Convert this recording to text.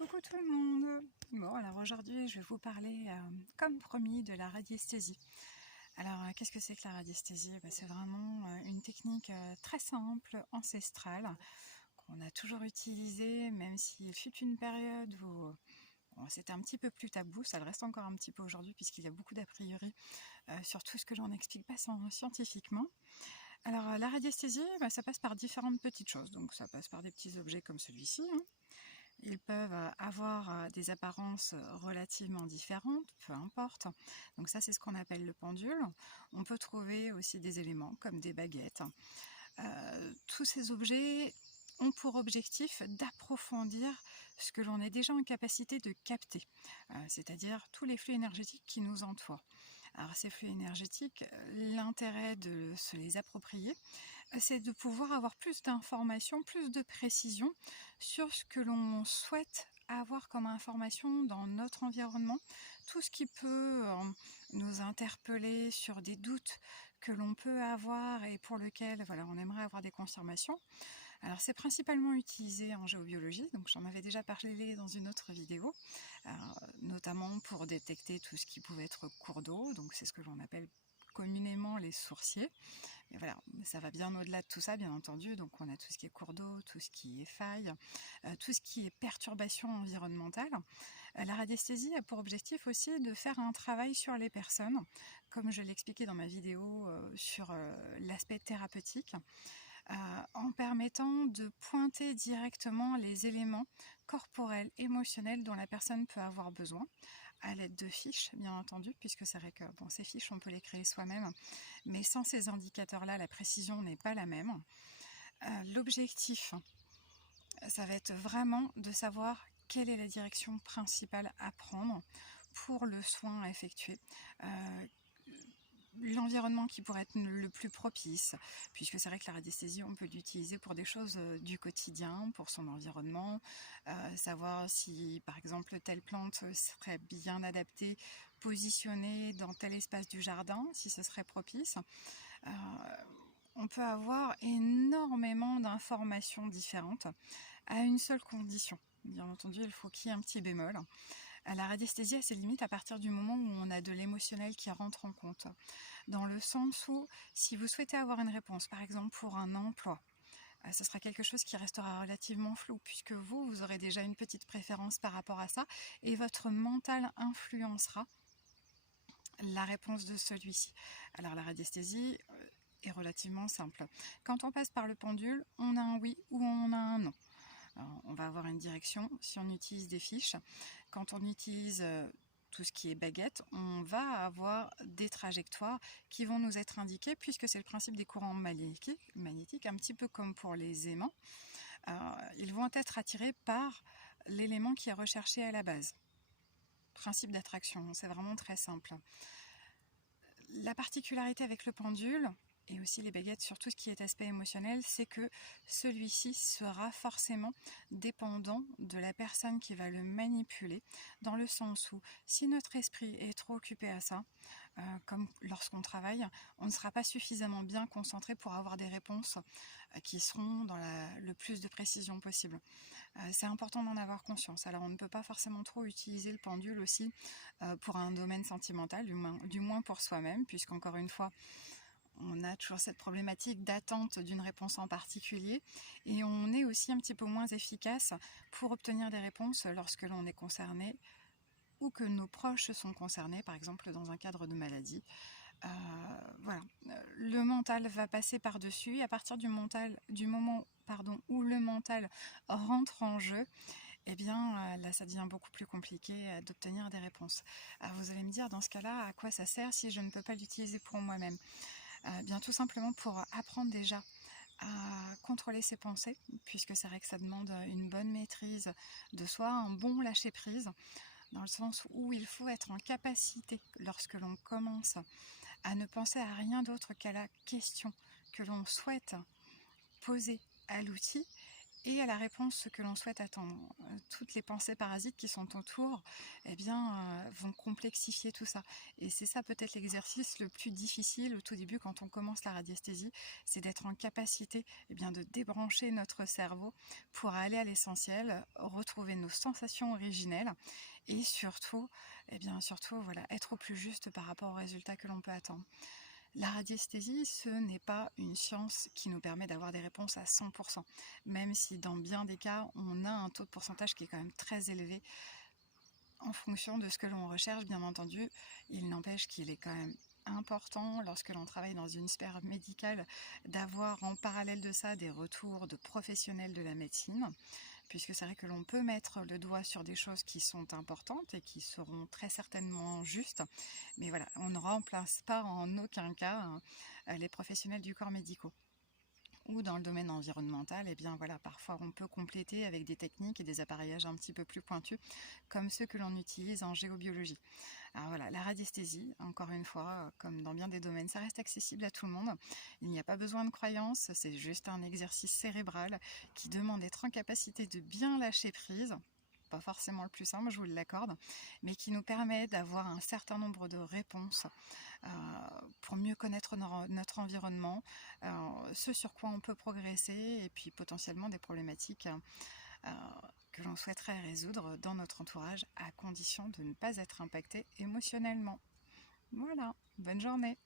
Coucou tout le monde. Bon, alors aujourd'hui je vais vous parler, comme promis, de la radiesthésie. Alors qu'est-ce que c'est que la radiesthésie? C'est vraiment une technique très simple, ancestrale, qu'on a toujours utilisée, même s'il fut une période où bon, c'était un petit peu plus tabou. Ça le reste encore un petit peu aujourd'hui puisqu'il y a beaucoup d'a priori sur tout ce que l'on n'explique pas scientifiquement. Alors la radiesthésie, ça passe par différentes petites choses. Donc ça passe par des petits objets comme celui-ci, hein. Ils peuvent avoir des apparences relativement différentes, peu importe. Donc ça, c'est ce qu'on appelle le pendule. On peut trouver aussi des éléments comme des baguettes. Tous ces objets ont pour objectif d'approfondir ce que l'on est déjà en capacité de capter, c'est-à-dire tous les flux énergétiques qui nous entourent. Alors ces flux énergétiques, l'intérêt de se les approprier, c'est de pouvoir avoir plus d'informations, plus de précision sur ce que l'on souhaite avoir comme information dans notre environnement, tout ce qui peut nous interpeller sur des doutes que l'on peut avoir et pour lesquels voilà, on aimerait avoir des confirmations. Alors c'est principalement utilisé en géobiologie, donc j'en avais déjà parlé dans une autre vidéo, notamment pour détecter tout ce qui pouvait être cours d'eau, donc c'est ce que l'on appelle communément les sourciers. Mais voilà, ça va bien au-delà de tout ça, bien entendu. Donc on a tout ce qui est cours d'eau, tout ce qui est faille, tout ce qui est perturbation environnementale. La radiesthésie a pour objectif aussi de faire un travail sur les personnes, comme je l'expliquais dans ma vidéo sur l'aspect thérapeutique, en permettant de pointer directement les éléments corporels, émotionnels dont la personne peut avoir besoin, à l'aide de fiches, bien entendu, puisque c'est vrai que bon, ces fiches, on peut les créer soi-même, mais sans ces indicateurs-là, la précision n'est pas la même. L'objectif, ça va être vraiment de savoir quelle est la direction principale à prendre pour le soin à effectuer. L'environnement qui pourrait être le plus propice, puisque c'est vrai que la radiesthésie, on peut l'utiliser pour des choses du quotidien, pour son environnement, savoir si par exemple telle plante serait bien adaptée, positionnée dans tel espace du jardin, si ce serait propice. On peut avoir énormément d'informations différentes à une seule condition. Bien entendu, il faut qu'il y ait un petit bémol. La radiesthésie a ses limites à partir du moment où on a de l'émotionnel qui rentre en compte. Dans le sens où, si vous souhaitez avoir une réponse, par exemple pour un emploi, ce sera quelque chose qui restera relativement flou, puisque vous aurez déjà une petite préférence par rapport à ça, et votre mental influencera la réponse de celui-ci. Alors la radiesthésie est relativement simple. Quand on passe par le pendule, on a un oui ou on a un non. Alors, on va avoir une direction si on utilise des fiches. Quand on utilise tout ce qui est baguette, on va avoir des trajectoires qui vont nous être indiquées, puisque c'est le principe des courants magnétiques, un petit peu comme pour les aimants. Ils vont être attirés par l'élément qui est recherché à la base. Principe d'attraction, c'est vraiment très simple. La particularité avec le pendule, et aussi les baguettes sur tout ce qui est aspect émotionnel, c'est que celui-ci sera forcément dépendant de la personne qui va le manipuler, dans le sens où si notre esprit est trop occupé à ça, comme lorsqu'on travaille, on ne sera pas suffisamment bien concentré pour avoir des réponses qui seront dans le plus de précision possible. C'est important d'en avoir conscience. Alors on ne peut pas forcément trop utiliser le pendule aussi pour un domaine sentimental, du moins pour soi-même, puisqu'encore une fois, on a toujours cette problématique d'attente d'une réponse en particulier, et on est aussi un petit peu moins efficace pour obtenir des réponses lorsque l'on est concerné ou que nos proches sont concernés, par exemple dans un cadre de maladie. Voilà, le mental va passer par-dessus, et à partir du moment où le mental rentre en jeu, eh bien là ça devient beaucoup plus compliqué d'obtenir des réponses. Vous allez me dire, dans ce cas-là, à quoi ça sert si je ne peux pas l'utiliser pour moi-même? Bien tout simplement pour apprendre déjà à contrôler ses pensées, puisque c'est vrai que ça demande une bonne maîtrise de soi, un bon lâcher-prise, dans le sens où il faut être en capacité, lorsque l'on commence, à ne penser à rien d'autre qu'à la question que l'on souhaite poser à l'outil, et à la réponse que l'on souhaite attendre. Toutes les pensées parasites qui sont autour, eh bien, vont complexifier tout ça. Et c'est ça peut-être l'exercice le plus difficile au tout début quand on commence la radiesthésie, c'est d'être en capacité, eh bien, de débrancher notre cerveau pour aller à l'essentiel, retrouver nos sensations originelles et surtout, eh bien, surtout voilà, être au plus juste par rapport aux résultats que l'on peut attendre. La radiesthésie, ce n'est pas une science qui nous permet d'avoir des réponses à 100%, même si dans bien des cas, on a un taux de pourcentage qui est quand même très élevé en fonction de ce que l'on recherche, bien entendu. Il n'empêche qu'il est quand même important, lorsque l'on travaille dans une sphère médicale, d'avoir en parallèle de ça des retours de professionnels de la médecine, puisque c'est vrai que l'on peut mettre le doigt sur des choses qui sont importantes et qui seront très certainement justes, mais voilà, on ne remplace pas en aucun cas les professionnels du corps médicaux. Ou dans le domaine environnemental, eh bien voilà, parfois on peut compléter avec des techniques et des appareillages un petit peu plus pointus, comme ceux que l'on utilise en géobiologie. Alors voilà, la radiesthésie, encore une fois, comme dans bien des domaines, ça reste accessible à tout le monde. Il n'y a pas besoin de croyance, c'est juste un exercice cérébral qui demande d'être en capacité de bien lâcher prise. Pas forcément le plus simple, je vous l'accorde, mais qui nous permet d'avoir un certain nombre de réponses euh, pour mieux connaître notre environnement, ce sur quoi on peut progresser et puis potentiellement des problématiques euh, que l'on souhaiterait résoudre dans notre entourage à condition de ne pas être impacté émotionnellement. Voilà, bonne journée.